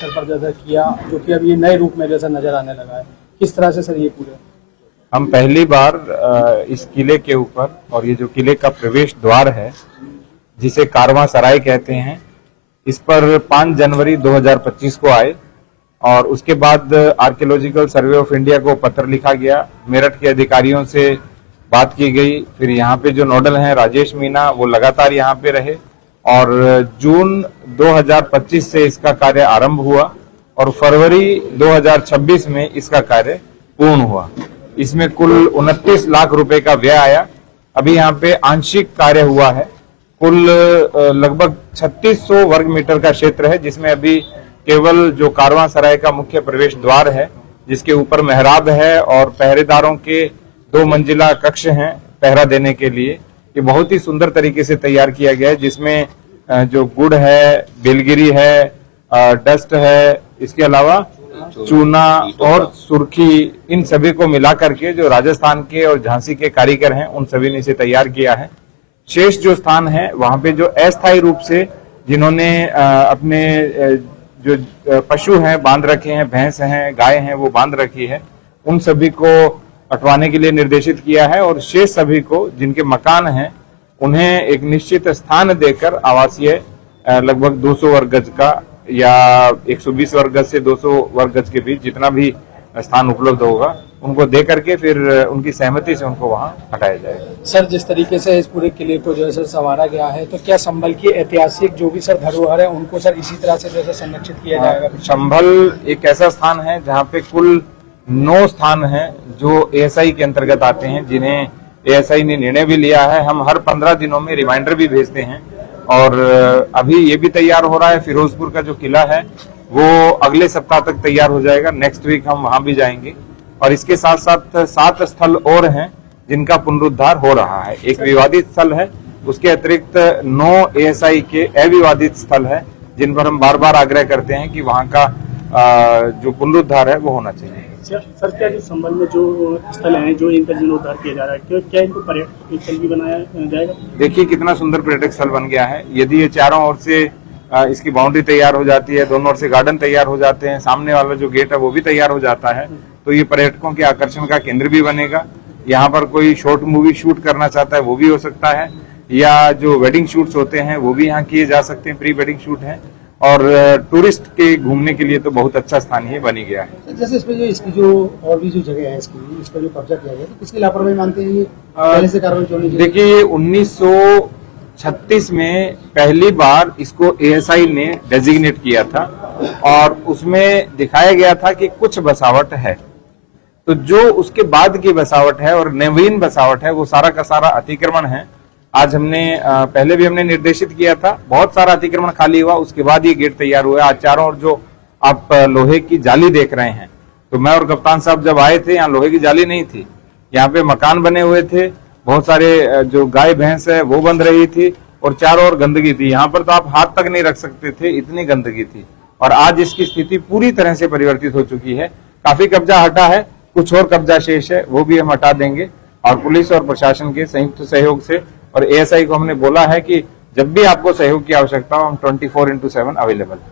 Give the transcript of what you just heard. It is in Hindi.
स्तर पर जैसा किया, जो कि अब ये नए रूप में जैसा नजर आने लगा है, किस तरह से सर ये पूरे? हम पहली बार इस किले के ऊपर, और ये जो किले का प्रवेश द्वार है जिसे कारवां सराय कहते हैं, इस पर 5 जनवरी 2025 को आए और उसके बाद आर्कियोलॉजिकल सर्वे ऑफ इंडिया को पत्र लिखा गया, मेरठ के अधिकारियों से बात की गई, फिर यहाँ पे जो नोडल हैं राजेश मीना वो लगातार यहाँ पे रहे और जून 2025 से इसका कार्य आरंभ हुआ और फरवरी 2026 में इसका कार्य पूर्ण हुआ। इसमें कुल 29 लाख रुपए का व्यय आया। अभी यहाँ पे आंशिक कार्य हुआ है। कुल लगभग 3600 वर्ग मीटर का क्षेत्र है, जिसमें अभी केवल जो कारवां सराय का मुख्य प्रवेश द्वार है, जिसके ऊपर मेहराब है और पहरेदारों के 2 मंजिला कक्ष हैं पहरा देने के लिए, ये बहुत ही सुंदर तरीके से तैयार किया गया है, जिसमें जो गुड़ है, बेलगिरी है, डस्ट है, इसके अलावा चूना और सुर्खी, इन सभी को मिला करके जो राजस्थान के और झांसी के कारीगर हैं उन सभी ने इसे तैयार किया है। शेष जो स्थान है वहां पे जो अस्थायी रूप से जिन्होंने अपने जो पशु हैं बांध रखे हैं, भैंस हैं, गाय हैं, वो बांध रखी है, उन सभी को हटवाने के लिए निर्देशित किया है और शेष सभी को जिनके मकान हैं उन्हें एक निश्चित स्थान देकर आवासीय लगभग 200 वर्ग गज का या 120 वर्ग गज से 200 वर्ग गज के बीच जितना भी स्थान उपलब्ध होगा उनको दे करके फिर उनकी सहमति से उनको वहां हटाया जाएगा। सर, जिस तरीके से इस पूरे किले को जो है सर संवारा गया है, तो क्या संभल की ऐतिहासिक जो भी सर धरोहर है उनको सर इसी तरह से जैसे संरक्षित किया जाएगा? संभल एक ऐसा स्थान है जहाँ पे कुल 9 स्थान हैं जो एएसआई के अंतर्गत आते हैं, जिन्हें एएसआई ने निर्णय भी लिया है। हम हर 15 दिनों में रिमाइंडर भी भेजते हैं और अभी ये भी तैयार हो रहा है। फिरोजपुर का जो किला है वो अगले सप्ताह तक तैयार हो जाएगा। नेक्स्ट वीक हम वहां भी जाएंगे और इसके साथ साथ 7 स्थल और हैं जिनका पुनरुद्धार हो रहा है। एक विवादित स्थल है, उसके अतिरिक्त 9 एएसआई के अविवादित स्थल है जिन पर हम बार बार आग्रह करते हैं कि वहां का जो पुनरुद्धार है वो होना चाहिए। सर, क्या जो संबल में जो स्थल हैं जो इनका जीर्णोद्धार किया जा रहा है, क्या इनको पर्यटक स्थल भी बनाया जाएगा? देखिए कितना सुंदर पर्यटक स्थल बन गया है। यदि ये चारों ओर से इसकी बाउंड्री तैयार हो जाती है, दोनों ओर से गार्डन तैयार हो जाते हैं, सामने वाला जो गेट है वो भी तैयार हो जाता है, तो ये पर्यटकों के आकर्षण का केंद्र भी बनेगा। यहाँ पर कोई शॉर्ट मूवी शूट करना चाहता है वो भी हो सकता है, या जो वेडिंग शूट्स होते हैं वो भी यहाँ किए जा सकते हैं, प्री वेडिंग शूट है, और टूरिस्ट के घूमने के लिए तो बहुत अच्छा स्थान ही बनी गया है। जैसे इसकी जो और भी जो जगह है इस पर जो कब्जा किया गया, तो किसकी लापरवाही मानते हैं ये पहले से कार्रवाई क्यों नहीं? देखिए 1936 में पहली बार इसको एएसआई ने डेजिग्नेट किया था और उसमें दिखाया गया था कि कुछ बसावट है, तो जो उसके बाद की बसावट है और नवीन बसावट है वो सारा का सारा अतिक्रमण है। आज हमने पहले भी हमने निर्देशित किया था, बहुत सारा अतिक्रमण खाली हुआ, उसके बाद ये गेट तैयार हुआ। आज चारों ओर जो आप लोहे की जाली देख रहे हैं, तो मैं और कप्तान साहब जब आए थे यहाँ लोहे की जाली नहीं थी, यहाँ पे मकान बने हुए थे, बहुत सारे जो गाय भैंस है वो बंध रही थी और चारों ओर गंदगी थी। यहाँ पर तो आप हाथ तक नहीं रख सकते थे, इतनी गंदगी थी। और आज इसकी स्थिति पूरी तरह से परिवर्तित हो चुकी है। काफी कब्जा हटा है, कुछ और कब्जा शेष है, वो भी हम हटा देंगे और पुलिस और प्रशासन के संयुक्त सहयोग से, और एएसआई को हमने बोला है कि जब भी आपको सहयोग की आवश्यकता हो हम 24/7 अवेलेबल है।